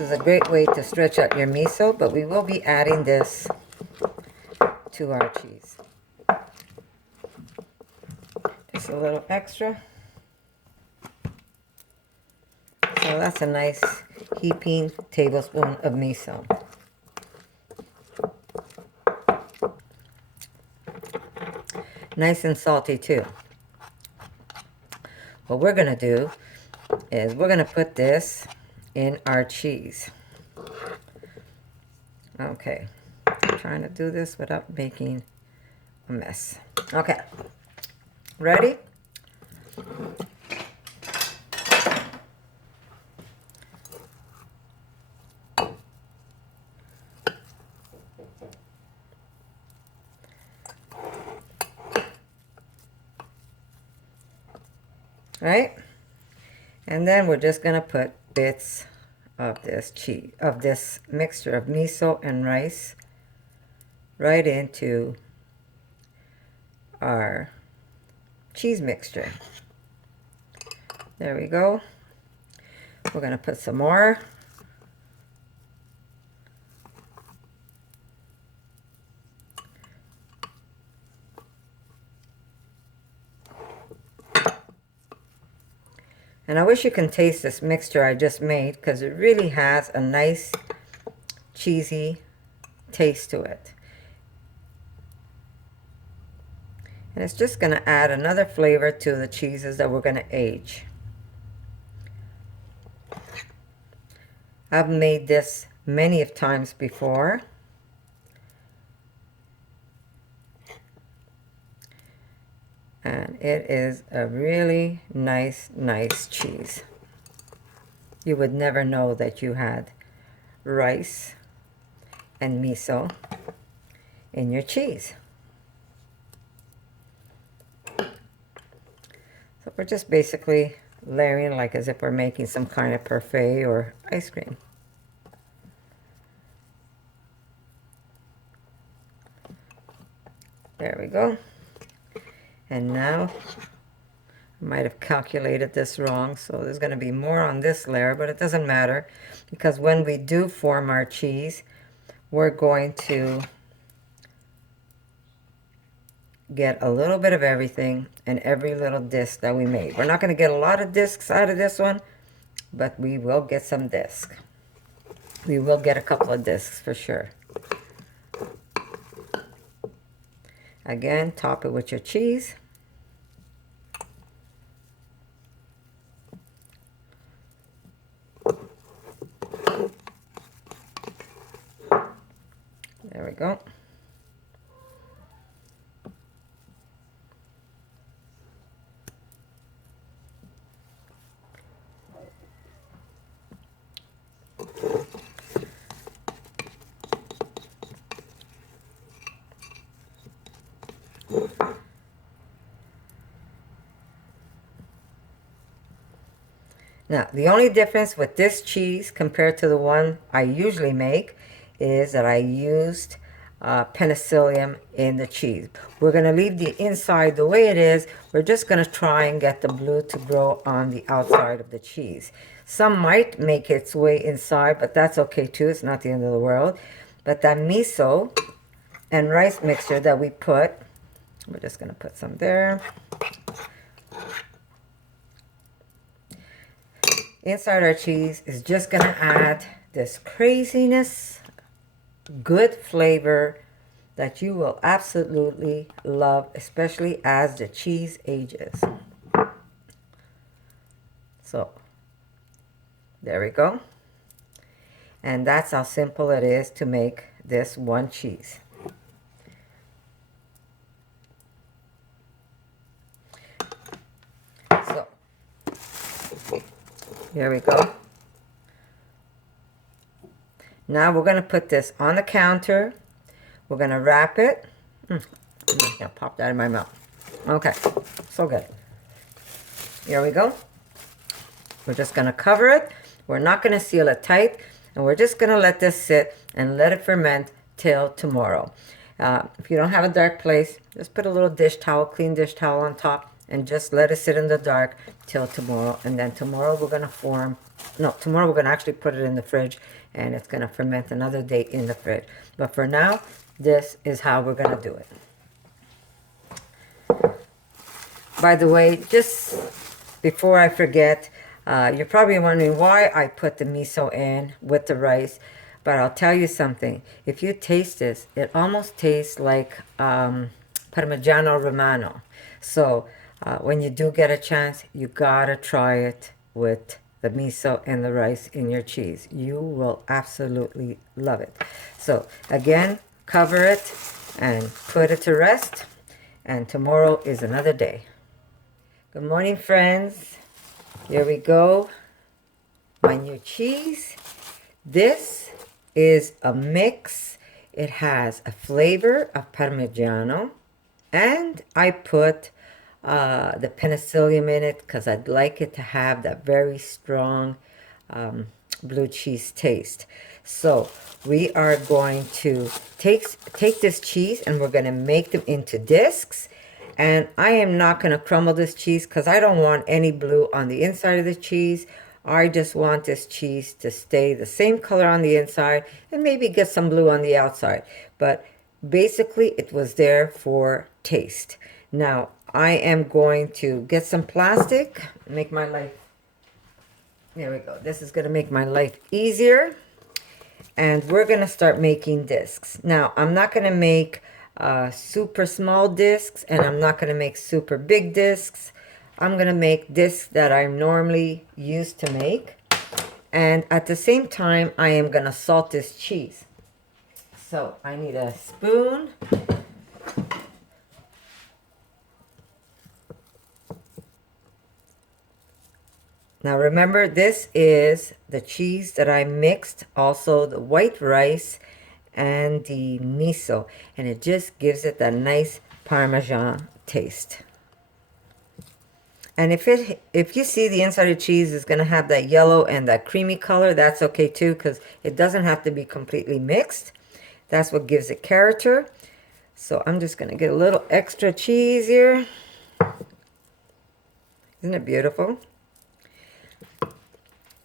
This is a great way to stretch out your miso, but we will be adding this to our cheese. Just a little extra. So that's a nice heaping tablespoon of miso. Nice and salty too. What we're going to do is we're going to put this in our cheese. Okay. I'm trying to do this without making a mess. Okay. Ready? Right? And then we're just going to put bits of this cheese, of this mixture of miso and rice right into our cheese mixture. There we go. We're going to put some more. And I wish you can taste this mixture I just made, because it really has a nice cheesy taste to it. And it's just going to add another flavor to the cheeses that we're going to age. I've made this many of times before. And it is a really nice cheese. You would never know that you had rice and miso in your cheese. So we're just basically layering like as if we're making some kind of parfait or ice cream. There we go. And now, I might have calculated this wrong, so there's going to be more on this layer, but it doesn't matter, because when we do form our cheese, we're going to get a little bit of everything in every little disc that we made. We're not going to get a lot of discs out of this one, but we will get some discs. We will get a couple of discs for sure. Again, top it with your cheese. There we go. Now, the only difference with this cheese compared to the one I usually make is that I used penicillium in the cheese. We're going to leave the inside the way it is. We're just going to try and get the blue to grow on the outside of the cheese. Some might make its way inside, but that's okay too. It's not the end of the world. But that miso and rice mixture that we put, we're just going to put some there. Inside our cheese is just going to add this craziness, good flavor that you will absolutely love, especially as the cheese ages. So, there we go. And that's how simple it is to make this one cheese. So, here we go. Now we're going to put this on the counter. We're going to wrap it. I'm going to pop that in my mouth. Okay, so good. Here we go. We're just going to cover it. We're not going to seal it tight. And we're just going to let this sit and let it ferment till tomorrow. If you don't have a dark place, just put a little dish towel, clean dish towel on top, and just let it sit in the dark till tomorrow. And then tomorrow we're going to tomorrow we're going to actually put it in the fridge, and it's going to ferment another day in the fridge. But for now, this is how we're going to do it. By the way, just before I forget, you're probably wondering why I put the miso in with the rice, but I'll tell you something. If you taste this, it almost tastes like Parmigiano Romano. So when you do get a chance, you gotta try it with the miso and the rice in your cheese. You will absolutely love it. So again, cover it and put it to rest, and tomorrow is another day. Good morning, friends. Here we go. My new cheese. This is a mix. It has a flavor of Parmigiano, and I put the penicillium in it because I'd like it to have that very strong blue cheese taste. So we are going to take this cheese and we're going to make them into discs. And I am not going to crumble this cheese because I don't want any blue on the inside of the cheese. I just want this cheese to stay the same color on the inside and maybe get some blue on the outside. But basically it was there for taste. Now I am going to get some plastic, make my life, there we go. This is going to make my life easier. And we're going to start making discs. Now I'm not going to make super small discs, and I'm not going to make super big discs. I'm going to make discs that I'm normally used to make, and at the same time I am going to salt this cheese. So I need a spoon. Now remember, this is the cheese that I mixed, also the white rice and the miso, and it just gives it that nice Parmesan taste. And if you see the inside of cheese is going to have that yellow and that creamy color, that's okay too, because it doesn't have to be completely mixed. That's what gives it character. So I'm just going to get a little extra cheese here. Isn't it beautiful?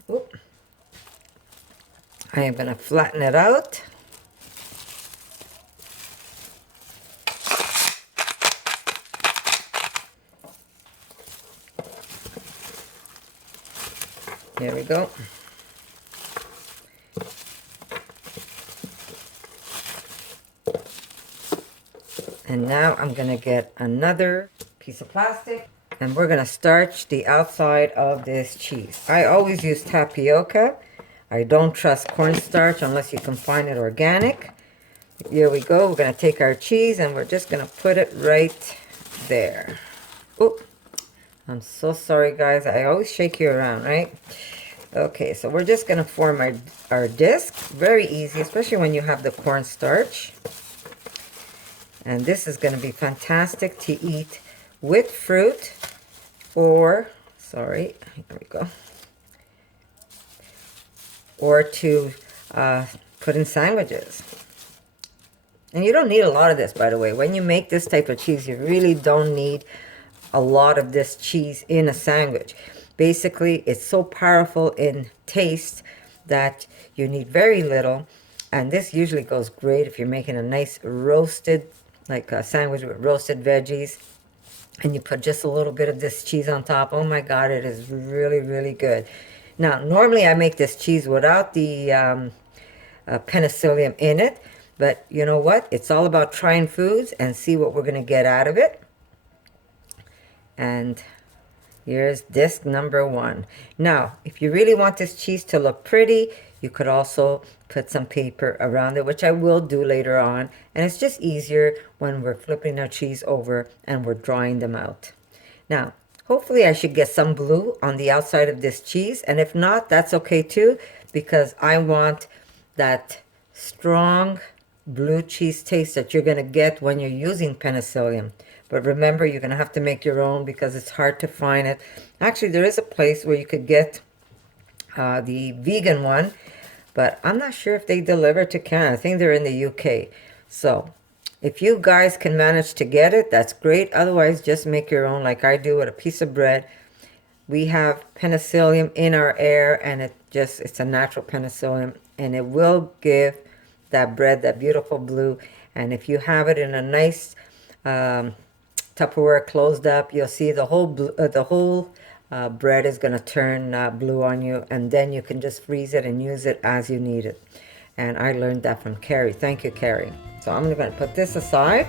Oop. I am going to flatten it out. There we go. And now I'm going to get another piece of plastic, and we're going to starch the outside of this cheese. I always use tapioca. I don't trust cornstarch unless you can find it organic. Here we go. We're going to take our cheese and we're just going to put it right there. Oh, I'm so sorry, guys. I always shake you around, right? Okay, so we're just going to form our disc. Very easy, especially when you have the cornstarch. And this is going to be fantastic to eat with fruit or, sorry, there we go, or to put in sandwiches. And you don't need a lot of this, by the way. When you make this type of cheese, you really don't need a lot of this cheese in a sandwich. Basically, it's so powerful in taste that you need very little. And this usually goes great if you're making a nice roasted, like a sandwich with roasted veggies, and you put just a little bit of this cheese on top. Oh my God, it is really, really good. Now, normally I make this cheese without the penicillium in it, but you know what? It's all about trying foods and see what we're going to get out of it. And here's disc number 1. Now, if you really want this cheese to look pretty, you could also put some paper around it, which I will do later on. And it's just easier when we're flipping our cheese over and we're drying them out. Now, hopefully I should get some blue on the outside of this cheese. And if not, that's okay too, because I want that strong blue cheese taste that you're going to get when you're using penicillium. But remember, you're going to have to make your own because it's hard to find it. Actually, there is a place where you could get the vegan one, but I'm not sure if they deliver to Canada. I think they're in the UK. So If you guys can manage to get it, that's great. Otherwise, just make your own like I do with a piece of bread. We have penicillium in our air, and it's a natural penicillium, and it will give that bread that beautiful blue. And if you have it in a nice Tupperware closed up, you'll see the whole bread is going to turn blue on you, and then you can just freeze it and use it as you need it. And I learned that from Carrie. Thank you, Carrie. So I'm going to put this aside.